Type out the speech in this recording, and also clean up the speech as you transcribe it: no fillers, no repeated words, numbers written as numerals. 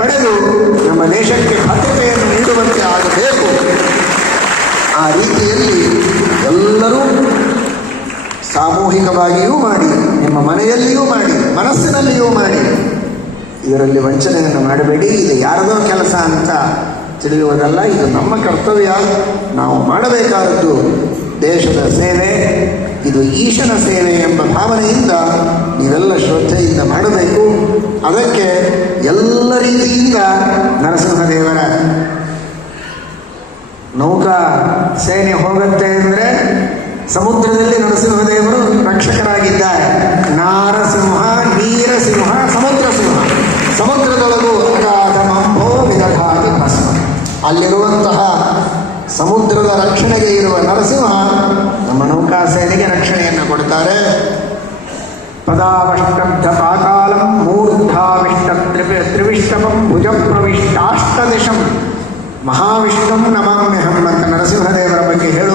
ಪಡೆದು ನಮ್ಮ ದೇಶಕ್ಕೆ ಭದ್ರತೆಯನ್ನು ನೀಡುವಂತೆ ಆಗಬೇಕು. ಆ ರೀತಿಯಲ್ಲಿ ಎಲ್ಲರೂ ಸಾಮೂಹಿಕವಾಗಿಯೂ ಮಾಡಿ, ನಿಮ್ಮ ಮನೆಯಲ್ಲಿಯೂ ಮಾಡಿ, ಮನಸ್ಸಿನಲ್ಲಿಯೂ ಮಾಡಿ. ಇದರಲ್ಲಿ ವಂಚನೆಯನ್ನು ಮಾಡಬೇಡಿ. ಇದು ಯಾರದೋ ಕೆಲಸ ಅಂತ ತಿಳಿಯುವುದಲ್ಲ, ಇದು ನಮ್ಮ ಕರ್ತವ್ಯ. ನಾವು ಮಾಡಬೇಕಾದದ್ದು ದೇಶದ ಸೇವೆ, ಇದು ಈಶನ ಸೇವೆ ಎಂಬ ಭಾವನೆಯಿಂದ ನೀವೆಲ್ಲ ಶ್ರದ್ಧೆಯಿಂದ ಮಾಡಬೇಕು. ಅದಕ್ಕೆ ಎಲ್ಲ ರೀತಿಯಿಂದ ನರಸಿಂಹದೇವರ ನೌಕಾ ಸೇನೆ ಹೋಗುತ್ತೆ ಅಂದರೆ ಸಮುದ್ರದಲ್ಲಿ ನರಸಿಂಹದೇವರು ರಕ್ಷಕರಾಗಿದ್ದಾರೆ. ನಾರಸಿಂಹ, ನೀರಸಿಂಹ, ಸಮುದ್ರ ಸಿಂಹ. ಸಮುದ್ರದೊಳಗೂ ಅಗಾಧ ಮಂಭೋ ವಿದಧಾತಿ ಭಸ್ಮ. ಅಲ್ಲಿರುವಂತಹ ಸಮುದ್ರದ ರಕ್ಷಣೆಗೆ ಇರುವ ನರಸಿಂಹ ನಮ್ಮ ನೌಕಾ ಸೇನೆಗೆ ರಕ್ಷಣೆಯನ್ನು ಕೊಡ್ತಾರೆ. ಪದಾವಷ್ಟಬ್ಧ ಪಾತಾಳಂ ಮೂರ್ಧಾವಿಷ್ಟ ತ್ರಿವಿಷ್ಟಪಂ ಭುಜ ಪ್ರವಿಷ್ಟಾಷ್ಟದಿಶಂ ಮಹಾವಿಷ್ಣುಂ ನಮಾಮ್ಯಹಂ ಅಂತ ನರಸಿಂಹದೇವರ ಬಗ್ಗೆ ಹೇಳು